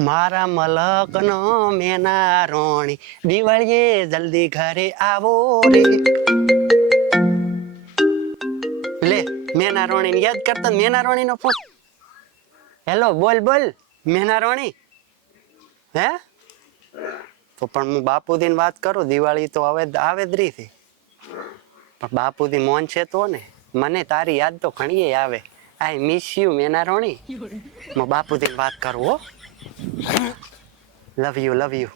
મારા મલકનો મેના રોણી દિવાળીએ જલ્દી ઘરે આવો રે. લે મેના રોણી યાદ કરતા મેના રોણી નો ફોન. હેલો બોલ બોલ મેના રોણી. હે? તો પણ હું બાપુદીન વાત કરું દિવાળી તો હવે આવે જ રહી છે. પણ બાપુદી મોન છે તો ને મને તારી યાદ તો ઘણી આવે. આઈ મિસ યુ મેના રોણી. હું બાપુદીન વાત કરું હો. લવ યુ લવ યુ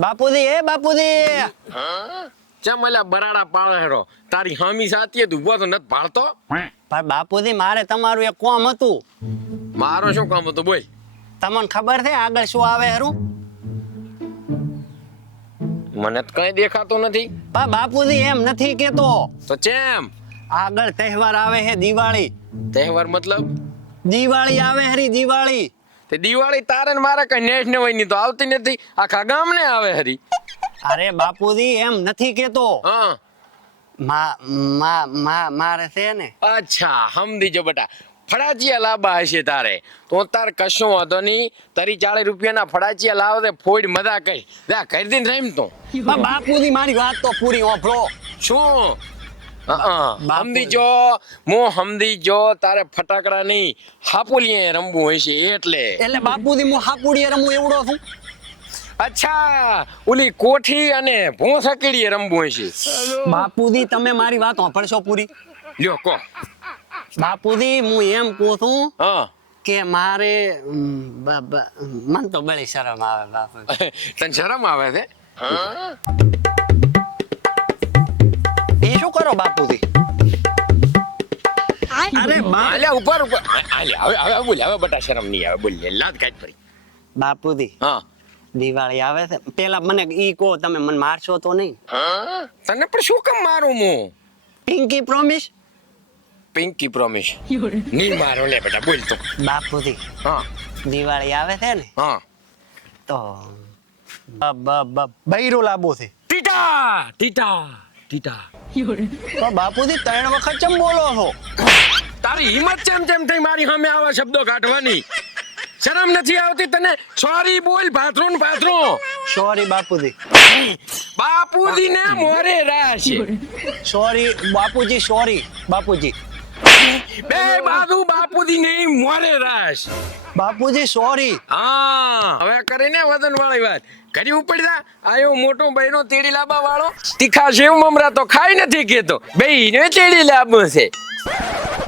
બાપુજી હે બાપુજી? ચમ અલ્યા બરાડા પાણા હેરો તારી હામી સાથી તું ઊભો તો નત ભાળતો? પણ બાપુજી મારે તમારું એક કોમ હતું. મારો શું કામ હતું બોલ. તમને ખબર છે આગળ શું આવે હરું? મને તો કઈ દેખાતું નથી. પણ બાપુજી એમ નથી કેતો. તો ચેમ? આગળ તહેવાર આવે છે દિવાળી. તહેવાર મતલબ? દિવાળી આવે હરી દિવાળી. તે દિવાળી તારે ને મારે કઈ નેઠ ને ની તો આવતી નથી. આખા ગામને આવે હરી. અરે બાપુજી એમ નથી કેતો. હા. મા મા મા મારે છે ને. અચ્છા સમજી જો બેટા. ફડાચિયા લાંબા હશે તારે. તો તાર કશું વાંધો નહીં. તારી ચાળીસ રૂપિયાના ફડાચિયા લાવો તે ફોડ મજા કઈ. જા કરી દઈને રહીમ તો. બાપુજી મારી વાત તો પૂરી ઓફળો શું. સમજી જો હું સમજી જો તારે ફટાકડા નહીં હાપુલીએ રમવું હોય છે એટલે. એટલે બાપુજી હું હાપુડીએ રમું એવડો છું? અચ્છા ઓલી કોઠી અને ભોંસકડીએ રમવું હોય છે. બાપુજી તમે મારી વાત સાંભળશો પૂરી? લ્યો કો બાપુજી હું એમ કહું છું હા. કે મારે મને તો બળી શરમ આવે બાપુ તને શરમ આવે છે? શું કરો બાપુજી. અરે બા. ઉપર ઉપર હવે હવે બોલ હવે બટા શરમ નહીં આવે. બોલ લે, લાત પડી બાપુજી હા. દિવાળી આવે છે. પેલા મને ઈ કહો તમે મને મારશો તો નહીં. હા? તને પણ શું કામ મારું હું? પિંકી પ્રોમિસ પિંકી પ્રોમિસ નહીં મારો લે બેટા બોલ તો. બાપુજી હા. દિવાળી આવે છે ને? હા. તો બ- બ- બ- લાબો લાંબુ છે. ટીટા ટીટા ટીટા. તો બાપુજી ત્રણ વખત ચમ બોલો છો? તારી હિંમત ચેમ ચેમ થઈ મારી સામે આવા શબ્દો કાઢવાની શરમ નથી આવતી તને? સોરી બોલ ભાથરો ને ભાથરો. સોરી બાપુજી. બાપુજી ને મોરે રાશે. સોરી બાપુજી સોરી બાપુજી. બે બાજુ બાપુજી નહીં મોરે રાશ બાપુજી સોરી હા હવે કરીને વજન વાળી વાત કરી ઉપડતા આયો મોટો બહેનો તેડી લાંબા વાળો તીખા શેવ મમરા તો ખાઈ નથી કેતો ભાઈ ને તેડી લાંબો છે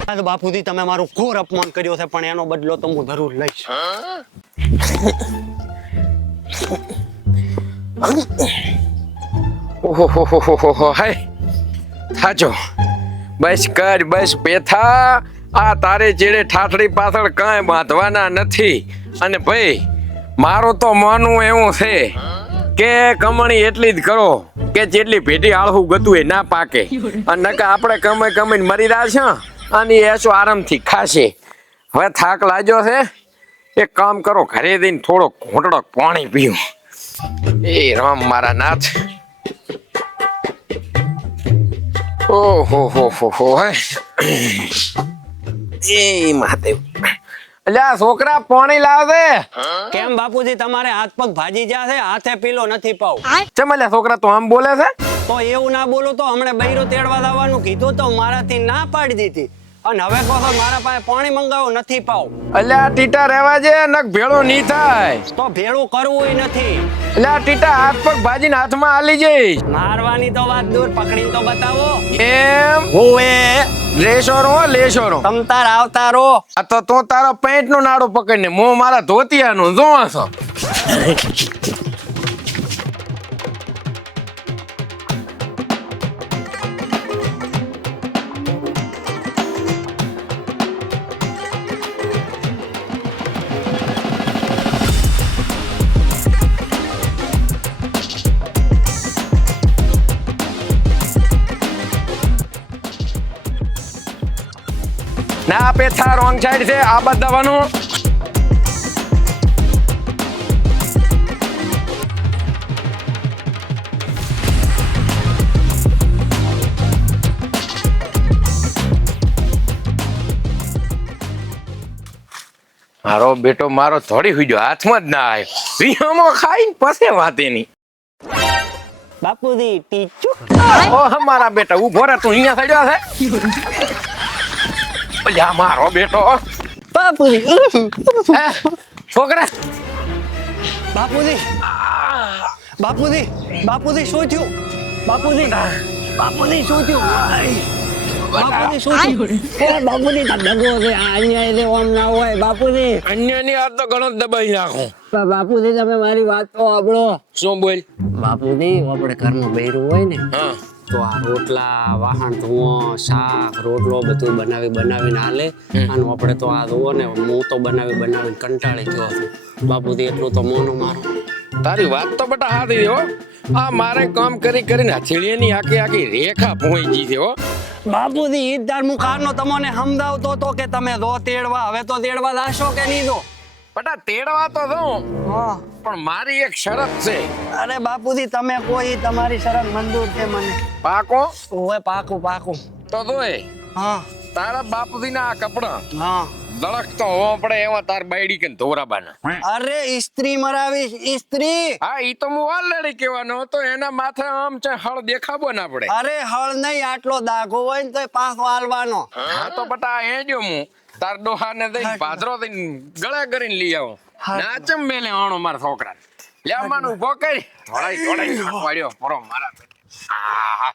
આ તો બાપુજી તમે મારું ઘોર અપમાન કર્યો છે પણ એનો બદલો તો હું જરૂર લઈશ ઓહો હો હો હો હાય થાચો બસ કર, બસ પેથા આ તારે જેડે ઠાઠડી પાછળ કાંઈ બાંધવાના નથી. અને ભાઈ, મારું તો માનવું એવું છે કે કમણી એટલી જ કરો કે જેટલી ભેટી આળહું ગતું એ ના પાકે. અને નકા આપણે કમાઈ કમાઈને મરી રહ્યા છે અને એસો આરામથી ખાશે. હવે થાક લાગ્યો છે. એક કામ કરો, ઘરે જઈને થોડો ઘૂંટડો પાણી પીવું. એ રામ મારા નાથ. ઓહો હો હો હો એ મહાદેવ અલ્યા છોકરા પાણી લાવે કેમ બાપુજી તમારે હાથ પગ ભાજી જશે હાથે પીલો નથી પાવ ચમ અલ્યા છોકરા તો આમ બોલે છે તો એવું ના બોલો તો હમણે બૈરો તેડવા લાવવાનું કીધું તો મારાથી ના પાડી દીધી અને હવે કહો છો મારા પાસે પાણી મંગાવો નથી પાવ. એટલે આ ટીટા રહેવા જે નક ભેળો નહીં થાય. તો ભેળું કરવું નથી. એટલે આ ટીટા હાથ પગ ભાજીને હાથમાં આલી જઈશ. મારવાની તો વાત દૂર પકડીને તો બતાવો. એમ? હોવે. લેશોરો લેશોરો તમતાર આવતારો આ તો તું તારો પેન્ટ નો નાડો પકડીને મો મારા ધોતિયાનું જોવા છો? ના પેથા રોંગ સાઈડ છે આ બધાવાનું મારો બેટો મારો થોડી હુઈ ગયો હાથમાં જ ના આવ્યો. વિહમો ખાઈને પછી વાત એની. બાપુજી ટીચુ. ઓ મારા બેટા ઊભો રે તું અહીંયા સડ્યો છે અલ્યા મારો બેટો. બાપુજી. છોકરા. બાપુજી. બાપુજી. બાપુજી શું થયું? બાપુજી. બાપુજી શું થયું? બાપુજી શું થયું? બાપુજી તો છે. અન્યાય છે ઓમ ના હોય બાપુજી. અન્યની હાથ તો ઘણો જ દબાઈ નાખું. બાપુજી તમે મારી વાત તો સાંભળો. શું બોલ? બાપુજી આપણે ઘરનું બૈરું હોય ને હા. તો આ રોટલા વાહણ ધુઓ શાક રોટલો બધું બનાવી બનાવીને હાલે. અને આપણે તો આ જુઓ ને હું તો બનાવી બનાવીને કંટાળી ગયો હતો બાપુજી એટલું તો મોનું મારું. તારી વાત તો બટા હાથી હો. આ મારે કામ કરી કરીને હથેળીની આખી આખી રેખા પહોંચી ગઈ છે હો. બાપુજી ઈદાર મુખારનો હું તમને સમજાવતો તો કે તમે દો તેડવા હવે તો તેડવા દાશો કે નહીં દો બટા તેડવા તો દઉં પણ મારી એક શરત છે. અરે બાપુજી તમે કોઈ તમારી શરત મંજૂર છે મને. પાકો? ઓય પાકું પાકું. તો દોય હા. તારા બાપુજીના આ કપડા હા. દળકતો તો હોવા પડે એવા તાર બાયડી કે ધોરાબાના. અરે ઇસ્ત્રી મરાવી ઇસ્ત્રી હા ઈ તો હું ઓલરેડી કહેવાનો હતો એના માથે આમ છે હળ દેખાબો ના પડે. અરે હળ નહીં આટલો દાગો હોય ને તો પાછો હાલવાનો. હા તો બટા એ જો હું. તાર ડોહાને દઈ પાદરો દઈ ગળા કરીને લઈ આવો. નાચમ મેલે આણો મારા છોકરા લે માનું ઊભો કરી થોડાઈ થોડાઈ પાડ્યો પરો મારા આહા.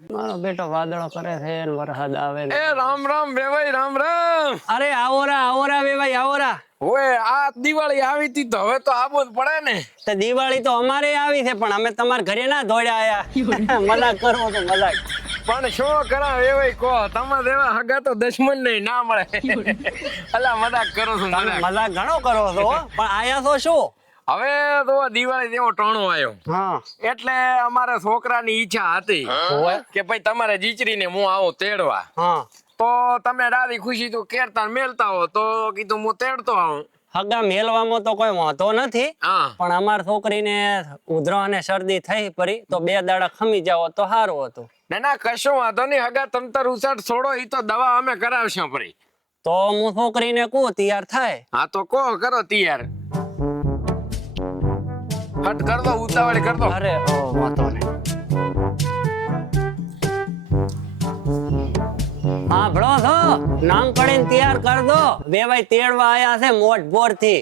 મારો બેટો વાદળો કરે છે ને વરસાદ આવે એ રામ રામ વેવાઈ રામ રામ. અરે આવોરા આવોરા વેવાઈ આવોરા. ઓએ આ દિવાળી આવી હતી તો હવે તો આવું જ પડે ને. તો દિવાળી તો અમારે આવી છે પણ અમે તમારા ઘરે ના દોડ્યા આયા. મજાક કરો તો મજાક. પણ શું કરાવ એવાય કહો. તમારે એવા હગા તો દશમન નહીં ના મળે. અલા મજાક કરો છો મજાક. ઘણો કરો છો પણ આયા તો શું? હવે તો દિવાળી જેવો ટાણો આવ્યો એટલે અમારે છોકરાની ઈચ્છા હતી કે ભાઈ તમારે જીચરીને હું આવો તેડવા. હા. તો તમે દાદી ખુશી તો કેરતા મેલતા હો તો કીધું હું તેડતો આવું. હગા મેલવામાં તો કોઈ વાંધો નથી. પણ અમાર છોકરીને ઉધરો અને શરદી થઈ પડી તો બે દાડા ખમી જાવ તો સારું હતું. ના ના કશો વાંધો નહીં. હગા તમતર ઉછાટ છોડો એ તો દવા અમે કરાવશું ફરી તો હું છોકરીને કહું તૈયાર થાય? હા તો કહો કરો તૈયાર. ફટ કર દો ઉતાવળ કર દો. અરે ઓ નહીં. હા ભણો છો? નામ પડીને તૈયાર કર દો. વેવાઈ તેડવા આયા છે મોટ બોરથી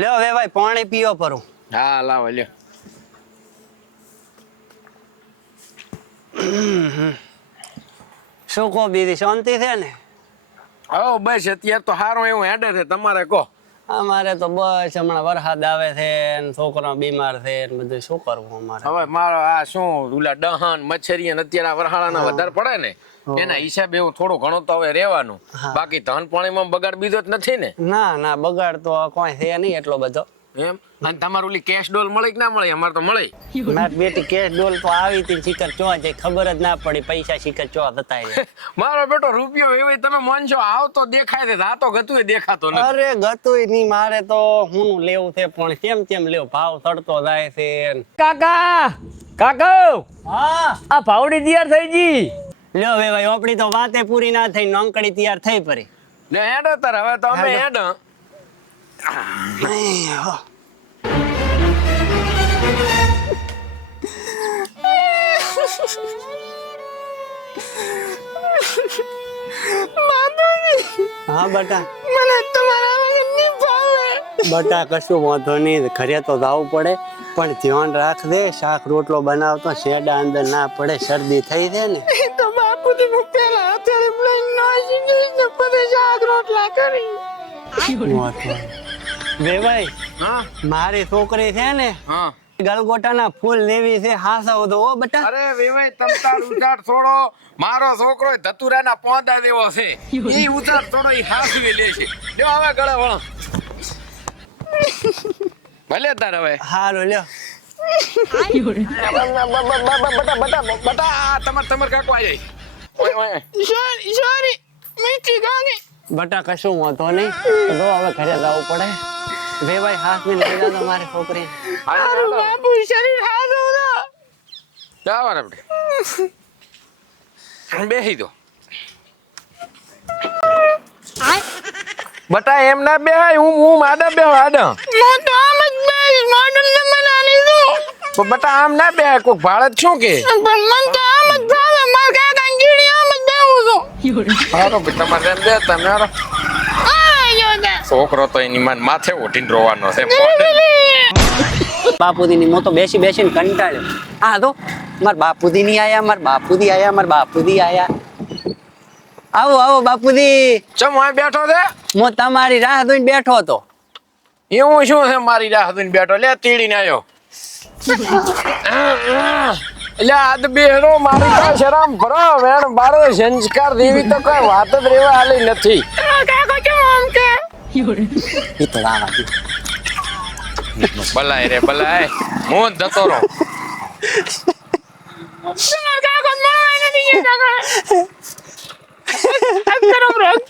લ્યો વેવાઈ પાણી પીઓ પરું. હા લાવો લ્યો. શું કહો બીજી શાંતિ છે ને? હો બસ અત્યારે તો સારું એવું હેડે છે. તમારે કહો. અમારે તો બસ હમણાં વરસાદ આવે છે ને છોકરા બીમાર છે ને બધું શું કરવું અમારે? હવે મારો આ શું ઓલા ડહન મચ્છરી ને અત્યારે વરહાળાના વધારે પડે ને એના હિસાબે એવું થોડું ઘણું તો હવે રહેવાનું. બાકી ધન પાણીમાં બગાડ બીજો જ નથી ને? ના ના બગાડ તો કોઈ છે નહીં એટલો બધો. એમ? અને તમારું ઓલી કેશ ડોલ મળે કે ના મળે? અમારે તો મળે. મારી બેટી કેશ ડોલ તો આવી હતી શિખર ચો જાય ખબર જ ના પડી પૈસા શિખર ચો થતા મારો બેટો રૂપિયો એવો તમે માનશો આવતો દેખાય છે આ તો ગતું દેખાતો નથી. અરે ગતુંય નહીં મારે તો હું લેવું છે પણ કેમ કેમ લેવ? ભાવ ચડતો જાય છે કાકા કાકા હા? આ ભાવડી તૈયાર થઈ ગઈ. લ્યો વે ભાઈ આપણી તો વાતે પૂરી ના થઈ નોંકડી તૈયાર થઈ પરી ને હેડો તાર હવે તો અમે હેડો હા બટા. બટા કશું વાંધો નહીં. ઘરે તો જવું પડે પણ ધ્યાન રાખજે શાક રોટલો બનાવતો શેડા અંદર ના પડે શરદી થઈ છે ને. તો બાપુજી હું પેલા અત્યારે લઈને ના ગઈ ને પછી શાક રોટલા કરી. વેવાઈ હા. મારી છોકરી છે ને હા. ગલગોટાના ફૂલ લેવી છે હાસા તો ઓ બટા. અરે વિવેક તમ તાર ઉધાર છોડો. મારો છોકરો ધતુરાના પોંદા દેવો છે. ઈ ઉધાર છોડો ઈ હાસવી લે છે. જો હવે ગળે વળો. ભલે તાર હવે. હાલો લ્યો. બટા બટા બટા આ તમાર તમાર કાકો જાય. ઓય ઓય સોરી સોરી મીઠી ગાંગી. બટા કશું વાંધો નહીં. તો હવે ઘરે જવું પડે. વેવાઈ હાથ में લઈ જાતો મારી છોકરી. મારું બાપુ શરીર હાથો ના જાવા ને બેસી દો. બટા એમ ના બે હું હું આડા બે આડા. હું તો આમ જ બેસ મોડલ જમાનાની દો. પણ બટા આમ ના બે કોક ભાડત શું કે? પણ મને તો આમ જ ભાવે માર કાકા ગીડી આમ જ બેહું છું. હા તો તમારે એમ દે તમે. છોકરો તો એની માન માથે ઉઠીને રોવાનો છે. બાપુદીની હું તો બેસી બેસીને કંટાળ્યો. આ તો માર બાપુદીની આયા માર બાપુદી આયા માર બાપુદી આયા. આવો આવો બાપુદી ચમ આ બેઠો છે? હું તમારી રાહ જોઈને બેઠો હતો. એવું શું છે મારી રાહ જોઈને બેઠો? લે તીડીને આવ્યો એટલે આદ બેહરો મારી પાસે શરમ ભરો. વેણ બારે સંસ્કાર દેવી તો કઈ વાત જ રેવા આલી નથી. કાકા કેમ આમ કે એ તો રાહ હતી. બલાય રે બલાય હું જ જતો રહું મારા કાકા મળવા નથી જતા. આ કરો બ્રેક.